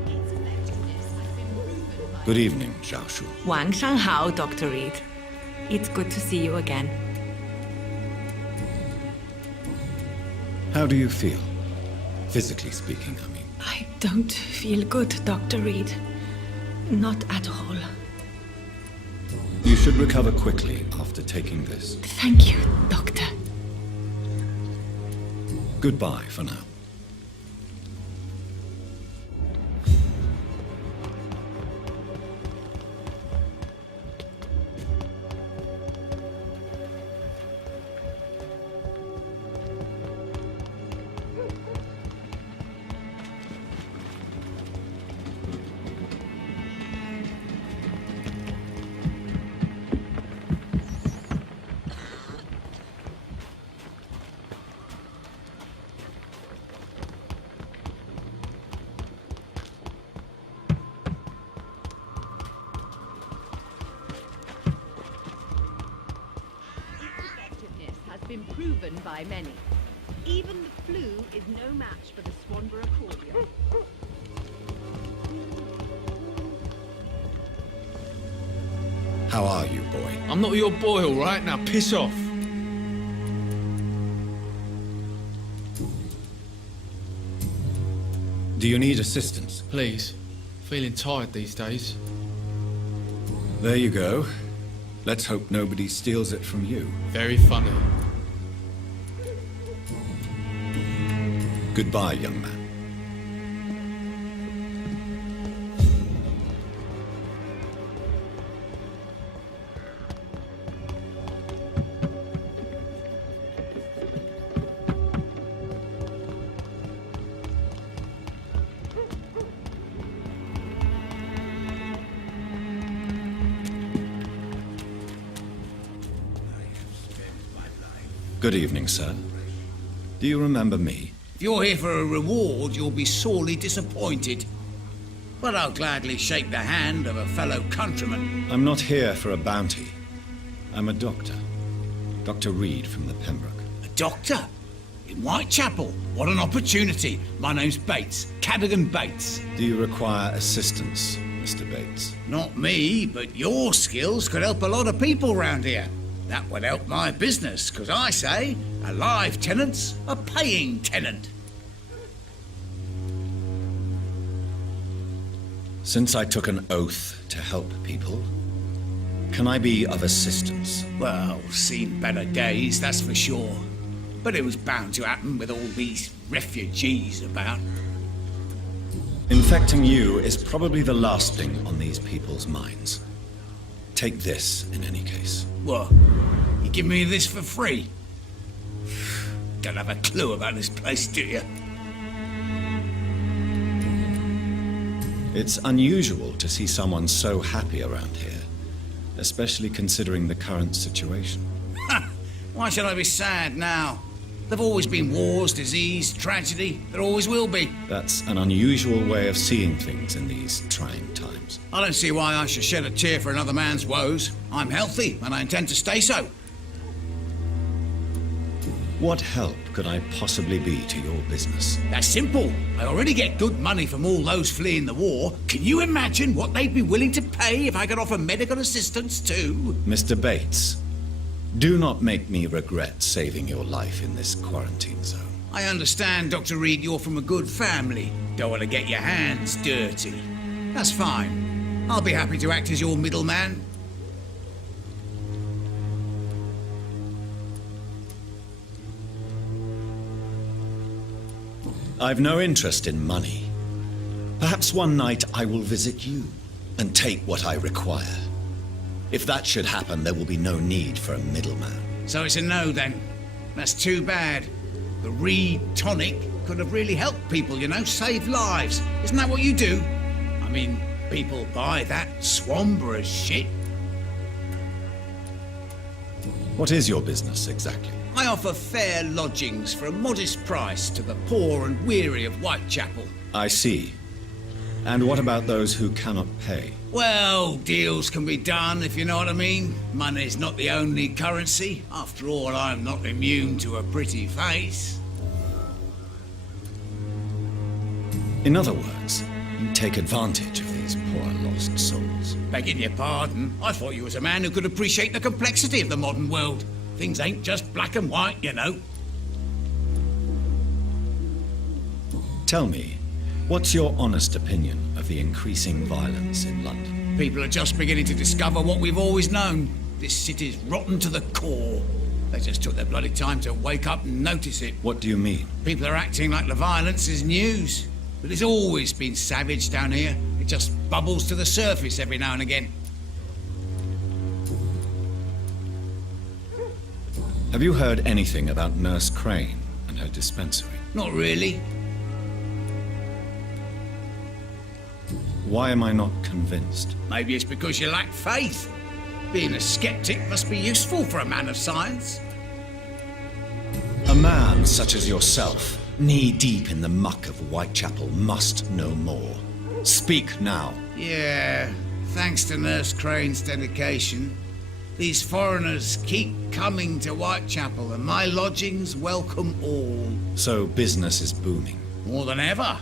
Its effectiveness has been proven by Good evening, Xiaoshu. Wang Shanghao, Dr. Reid. It's good to see you again. How do you feel? Physically speaking, I mean. I don't feel good, Dr. Reid. Not at all. You should recover quickly after taking this. Thank you, Doctor. Goodbye for now. Been proven by many. Even the flu is no match for the Swanborough accordion. How are you, boy? I'm not your boy, all right? Now piss off. Do you need assistance? Please. Feeling tired these days. There you go. Let's hope nobody steals it from you. Very funny. Goodbye, young man. Good evening, sir. Do you remember me? If you're here for a reward, you'll be sorely disappointed. But I'll gladly shake the hand of a fellow countryman. I'm not here for a bounty. I'm a doctor. Dr. Reid from the Pembroke. A doctor? In Whitechapel? What an opportunity. My name's Bates. Cadogan Bates. Do you require assistance, Mr. Bates? Not me, but your skills could help a lot of people round here. That would help my business, because I say, a live tenant's a paying tenant. Since I took an oath to help people, can I be of assistance? Well, seen better days, that's for sure. But it was bound to happen with all these refugees about. Infecting you is probably the last thing on these people's minds. Take this, in any case. What? You give me this for free? Don't have a clue about this place, do you? It's unusual to see someone so happy around here, especially considering the current situation. Why should I be sad now? There've always been wars, disease, tragedy. There always will be. That's an unusual way of seeing things in these trying times. I don't see why I should shed a tear for another man's woes. I'm healthy, and I intend to stay so. What help could I possibly be to your business? That's simple. I already get good money from all those fleeing the war. Can you imagine what they'd be willing to pay if I could offer medical assistance too? Mr. Bates, do not make me regret saving your life in this quarantine zone. I understand, Dr. Reid, you're from a good family. Don't want to get your hands dirty. That's fine. I'll be happy to act as your middleman. I've no interest in money. Perhaps one night I will visit you and take what I require. If that should happen, there will be no need for a middleman. So it's a no, then. That's too bad. The Reid tonic could have really helped people, you know, saved lives. Isn't that what you do? I mean, people buy that Swanborough shit. What is your business, exactly? I offer fair lodgings for a modest price to the poor and weary of Whitechapel. I see. And what about those who cannot pay? Well, deals can be done, if you know what I mean. Money's not the only currency. After all, I'm not immune to a pretty face. In other words, you take advantage of these poor lost souls. Begging your pardon, I thought you was a man who could appreciate the complexity of the modern world. Things ain't just black and white, you know. Tell me, what's your honest opinion of the increasing violence in London? People are just beginning to discover what we've always known. This city's rotten to the core. They just took their bloody time to wake up and notice it. What do you mean? People are acting like the violence is news. But it's always been savage down here. It just bubbles to the surface every now and again. Have you heard anything about Nurse Crane and her dispensary? Not really. Why am I not convinced? Maybe it's because you lack faith. Being a skeptic must be useful for a man of science. A man such as yourself, knee-deep in the muck of Whitechapel, must know more. Speak now. Yeah, thanks to Nurse Crane's dedication, these foreigners keep coming to Whitechapel, and my lodgings welcome all. So business is booming. More than ever.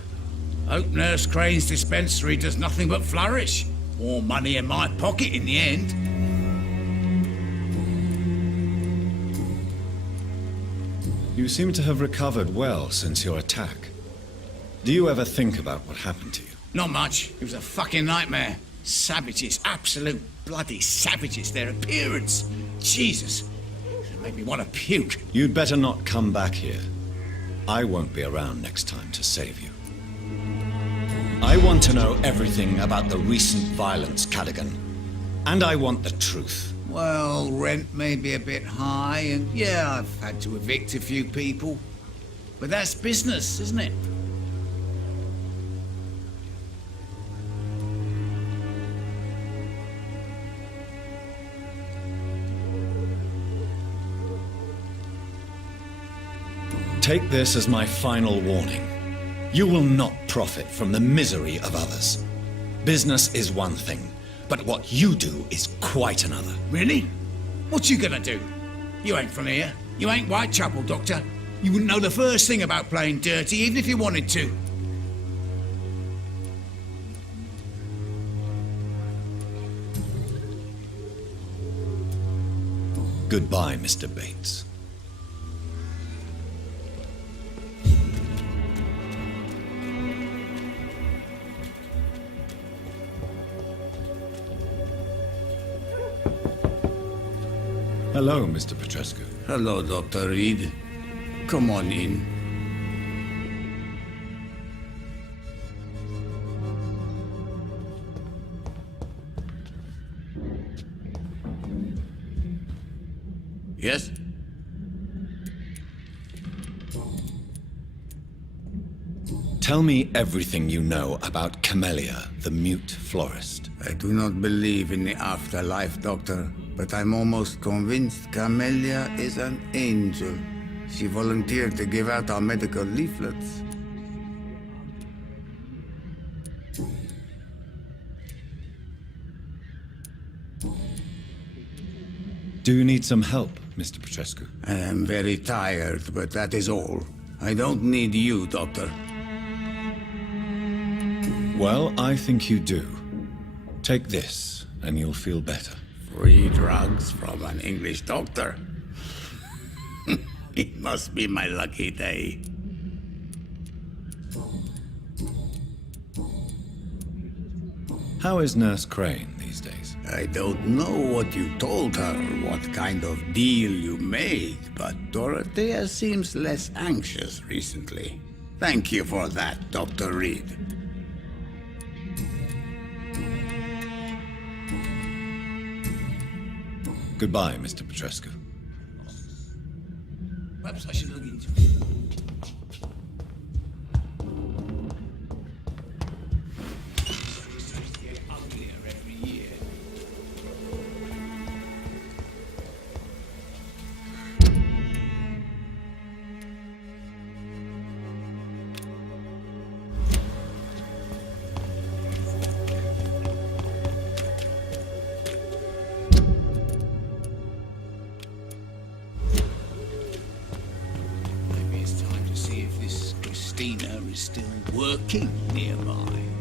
Hope Nurse Crane's dispensary does nothing but flourish. More money in my pocket in the end. You seem to have recovered well since your attack. Do you ever think about what happened to you? Not much. It was a fucking nightmare. Savages, absolute bloody savages. Their appearance. Jesus. It made me want to puke. You'd better not come back here. I won't be around next time to save you. I want to know everything about the recent violence, Cadigan. And I want the truth. Well, rent may be a bit high, and yeah, I've had to evict a few people. But that's business, isn't it? Take this as my final warning. You will not profit from the misery of others. Business is one thing, but what you do is quite another. Really? What you gonna do? You ain't from here. You ain't Whitechapel, Doctor. You wouldn't know the first thing about playing dirty, even if you wanted to. Goodbye, Mr. Bates. Hello, Mr. Petrescu. Hello, Dr. Reid. Come on in. Yes? Tell me everything you know about Camellia, the mute florist. I do not believe in the afterlife, Doctor, but I'm almost convinced Camellia is an angel. She volunteered to give out our medical leaflets. Do you need some help, Mr. Petrescu? I am very tired, but that is all. I don't need you, Doctor. Well, I think you do. Take this, and you'll feel better. Free drugs from an English doctor? It must be my lucky day. How is Nurse Crane these days? I don't know what you told her, what kind of deal you made, but Dorothea seems less anxious recently. Thank you for that, Dr. Reid. Goodbye, Mr. Petrescu. Perhaps I should look into it. Get uglier every year. Maybe it's time to see if this Christina is still working nearby.